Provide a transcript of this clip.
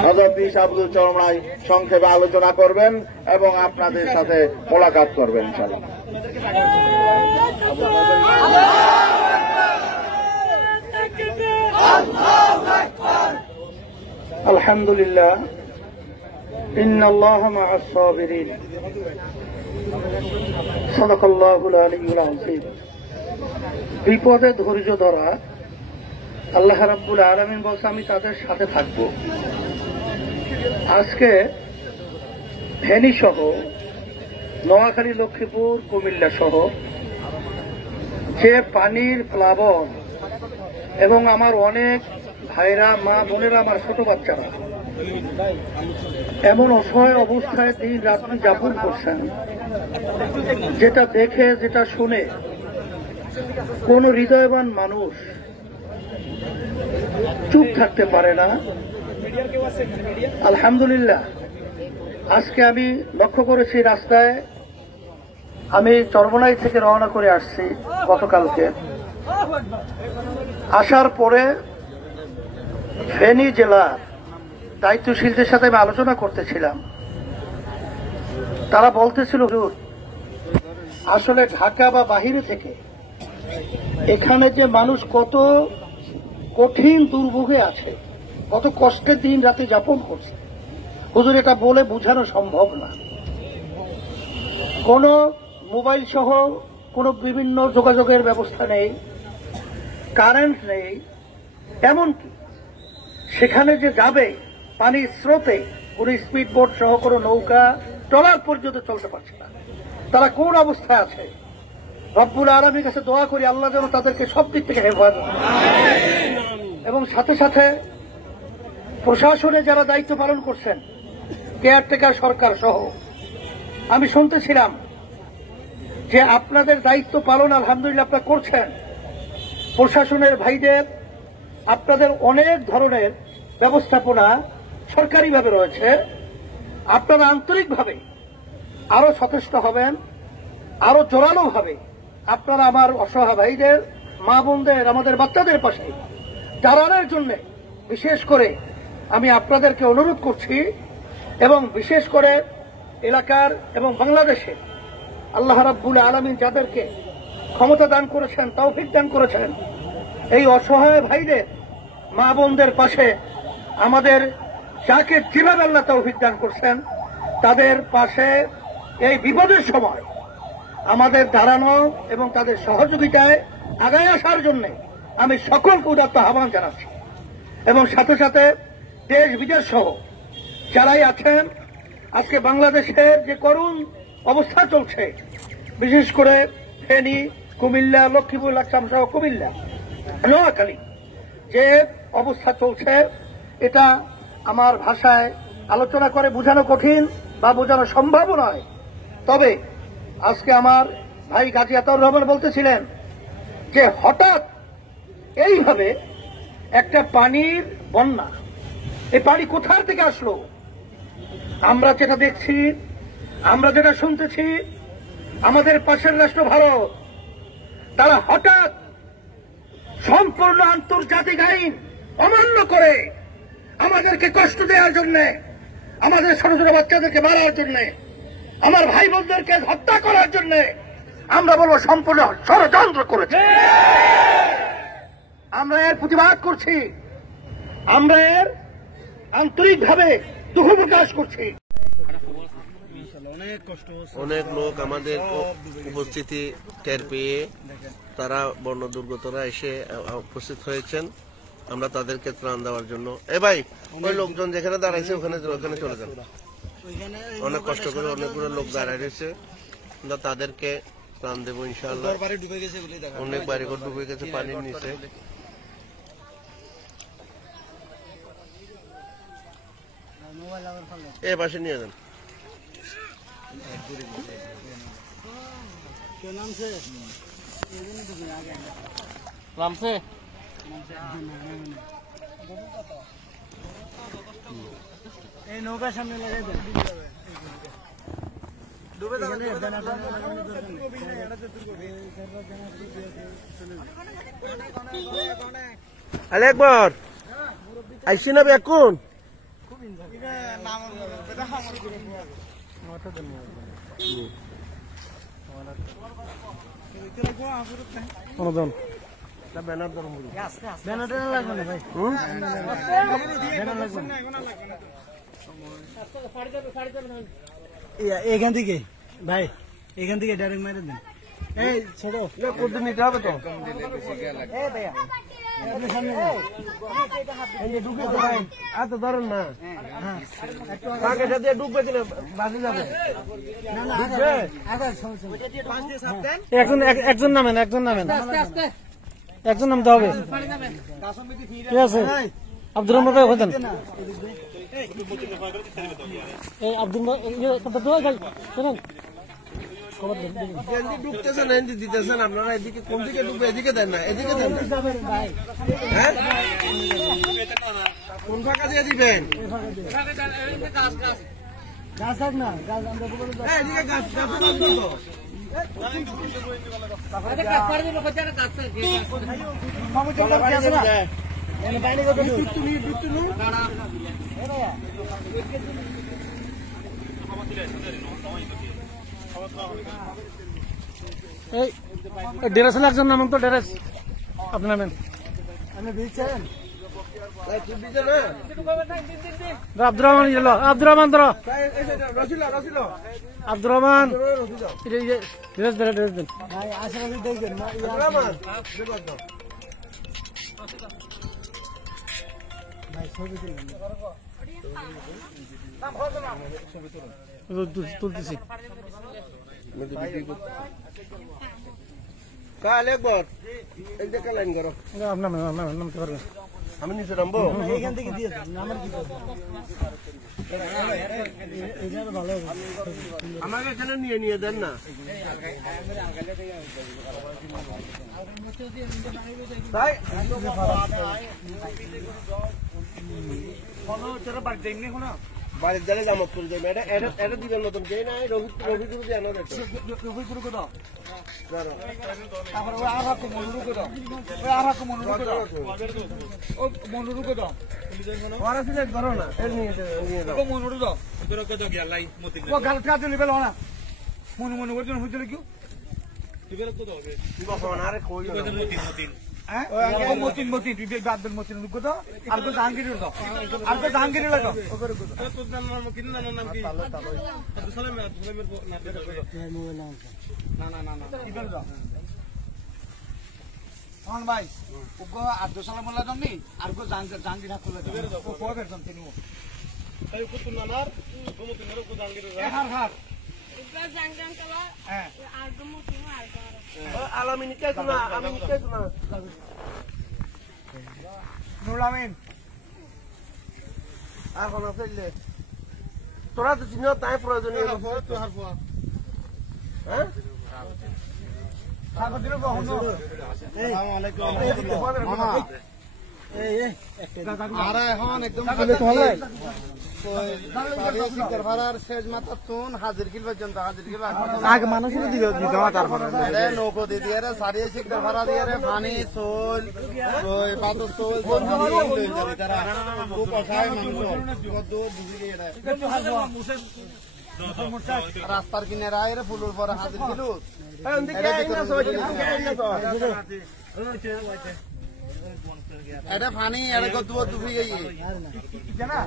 হযরত পীর আব্দুল চরমনাই সংক্ষেপে আলোচনা করবেন এবং আপনাদের সাথে মোলাকাত করবেন ইনশাআল্লাহ। আলহামদুলিল্লাহ, ইন্নাল্লাহা মা'আস সাবিরিন, সাদাকাল্লাহুল আলিয়্যুল আযীম। বিপদে ধৈর্য ধরা, আল্লাহ রাব্বুল আলামিন বলছে আমি তাদের সাথে থাকব। আজকে ফেনী সহ নোয়াখালী, লক্ষ্মীপুর, কুমিল্লা সহ যে পানির প্লাবন এবং আমার অনেক ভাইরা, মা বোনেরা, আমার ছোট বাচ্চারা এমন অসহায় অবস্থায় দিন রাত্রি যাপন করছেন, যেটা দেখে, যেটা শুনে কোন হৃদয়বান মানুষ চুপ থাকতে পারে না। আলহামদুলিল্লাহ, আজকে আমি লক্ষ্য করেছি রাস্তায়, আমি চরমনাই থেকে রওনা করে আসছি গতকালকে। আসার পরে ফেনী জেলা দায়িত্বশীলদের সাথে আমি আলোচনা করতেছিলাম। তারা বলতেছিল আসলে ঢাকা বা বাহিরে থেকে এখানে যে মানুষ কত কঠিন দুর্ভোগে আছে, কত কষ্টের দিন রাতে যাপন করছে, হুজুর এটা বলে বোঝানো সম্ভব না। কোন মোবাইল সহ কোন বিভিন্ন যোগাযোগের ব্যবস্থা নেই, কারেন্ট নেই, এমনকি সেখানে যে যাবে পানির স্রোতে কোন স্পিড বোট সহ কোন নৌকা, ট্রলার পর্যন্ত চলতে পারছে না। তারা কোন অবস্থায় আছে? রব্বুল আলামিনের কাছে দোয়া করি আল্লাহ যেন তাদেরকে সব দিক থেকে হেফাজত করে। এবং সাথে সাথে প্রশাসনে যারা দায়িত্ব পালন করছেন, কেয়ারটেকার সরকার সহ, আমি শুনতেছিলাম যে আপনাদের দায়িত্ব পালন আলহামদুলিল্লাহ আপনারা করছেন। প্রশাসনের ভাইদের আপনাদের অনেক ধরনের ব্যবস্থাপনা সরকারিভাবে রয়েছে। আপনারা আন্তরিকভাবে আরো সচেষ্ট হবেন, আরো জোরালোভাবে আপনারা আমার অসহায় ভাইদের, মা বোনদের, আমাদের বাচ্চাদের পাশে দাঁড়ানোর জন্য বিশেষ করে আমি আপনাদেরকে অনুরোধ করছি। এবং বিশেষ করে এলাকার এবং বাংলাদেশে আল্লাহ রাব্বুল আলামিন যাদেরকে ক্ষমতা দান করেছেন, তৌফিক দান করেছেন, এই অসহায় ভাইদের, মা বোনদের পাশে আমাদের যাকে যেভাবে আল্লাহ তৌফিক দান করছেন তাদের পাশে এই বিপদের সময় আমাদের দাঁড়ানো এবং তাদের সহযোগিতায় আগায় আসার জন্য আমি সকলকে উদাত্ত আহ্বান জানাচ্ছি। এবং সাথে সাথে দেশ বিদেশ সহ যারাই আছেন, আজকে বাংলাদেশের যে করুণ অবস্থা চলছে, বিশেষ করে ফেনী, কুমিল্লা, লক্ষ্মীপুর, লাকসাম সহ কুমিল্লা, নোয়াখালী যে অবস্থা চলছে, এটা আমার ভাষায় আলোচনা করে বোঝানো কঠিন বা বোঝানো সম্ভব নয়। তবে আজকে আমার ভাই গাজী আতাউর রহমান বলতেছিলেন যে হঠাৎ এইভাবে একটা পানির বন্যা, এই পানি কোথার থেকে আসলো? আমরা যেটা দেখছি, আমরা যেটা শুনতেছি, আমাদের পাশের রাষ্ট্র ভারত, তারা হঠাৎ সম্পূর্ণ আন্তর্জাতিক আইন অমান্য করে আমাদেরকে কষ্ট দেওয়ার জন্য, আমাদের ছোট ছোট বাচ্চাদেরকে মারার জন্য, আমার ভাই বোনদেরকে হত্যা করার জন্য, আমরা বলবো সম্পূর্ণ ষড়যন্ত্র করেছে। আমরা এর প্রতিবাদ করছি, আমরা এর আন্তরিকভাবে দুঃখ প্রকাশ করছি। অনেক লোক আমাদের উপস্থিতি টের পেয়ে তারা বন্য দুর্গতরা এসে উপস্থিত হয়েছেন। আমরা তাদেরকে ত্রাণ দেওয়ার জন্য, ভাই ওই লোকজন যেখানে দাঁড়াইছে ওখানে চলে যান। অনেক কষ্ট করে অনেকগুলো লোক দাঁড়ায় রয়েছে, আমরা তাদেরকে ত্রাণ দেবো ইনশাআল্লাহ। অনেক বাড়িঘর ডুবে গেছে পানির নিচে। এ পাশে নিয়ে যান। এই নৌকার সামনে লাগাই দেন, ডুবে আলেকবার আইসি না এখন এখান থেকে ভাই এখান থেকে ডাইরেক্ট মেরে দেন এই ছোট কত নিতে হবে তো এত ধরেন না পাকেটা দিয়ে ডুববে কিনা বাজে যাবে একজন নামেন একজন নামতে হবে ঠিক আছে আব্দুর রহমান ভাই ওখানে এই আব্দুল ডুবতেছেন এদিকে দিতেছেন আপনারা এদিকে কোন দিকে ডুববে এদিকে দেন না এদিকে দেন না হ্যাঁ কোন ফাঁকা দিয়ে দিবেন গাছ থাক না গাছ আমরা এদিকে গাছ গাছে লাগবে তো এই ড্রেস একজন নামেন তো ড্রেস আপনি নামেন আপনি দিচ্ছেন আব্দুর রহমান আব্দুর রহমান ধরো আব্দুর রহমান ড্রেস দেন ড্রেস দেন আশেপাশে দেখবেন তুলতেছি কাল একবার একটা লাইন করো আপনার নামতে পারবেন আমি নিচে নামবো এখান থেকে দিয়ে আমার কি ভালো আমাকে এখানে নিয়ে নিয়ে দেন না তাই বাড়ির জালে জামত করে যাবে এটা দিবেন নতুন কে না রবি গুরু দিয়ে আনা যাচ্ছে রবি গুরু কত তারপরে ওই আর হাতে মনুরু কত ওই আর হাতে মনুরু কত ও মনুরু কত ওরা সিলেক্ট করো না এর নিয়ে যাও ও মনুরু দাও ও গাল কাটে লিবেল না মনু মনু করছেন হইছিল কি আরে কই হ্যাঁ ও মতিন মতিন তুই বাদ দেন মতিন কত আর তো জাহাঙ্গীর দাও আর তো জাহাঙ্গীর লাগাও ওরে কত তোর নাম কি নাম কি আব্দুল সালাম না কি বল দাও কোন ভাই ওগো আব্দুল সালাম মোল্লা জন্নি আর গো জাহাঙ্গীর হাকুল্লা ও কয় বের জন্নি ও তাই কত নানার গোমতিন রে গো জাহাঙ্গীর হার ইব্রা জাহাঙ্গীর কলা হ্যাঁ আর গোমতিন আর আলামিন কে শোনা আমি কে শোনা নুরুল আমিন এখন আসলে তোরা তো চিনো তাই প্রয়োজনীয় হ্যাঁ সাগর দিল কখন আসসালামু আলাইকুম আর এখন একদম হাজির কিল পর্যন্ত আগে মানুষের দিবে তারপরে নৌকো দিয়ে দিয়ে সারিয়ে শিখতে ভাড়া দিয়ে পানি সোল পাথর সোল রাস্তার কিনারায় ফুলের পরে হাজির কিলো এটা পানি এটা কত ডুবে গিয়ে জানা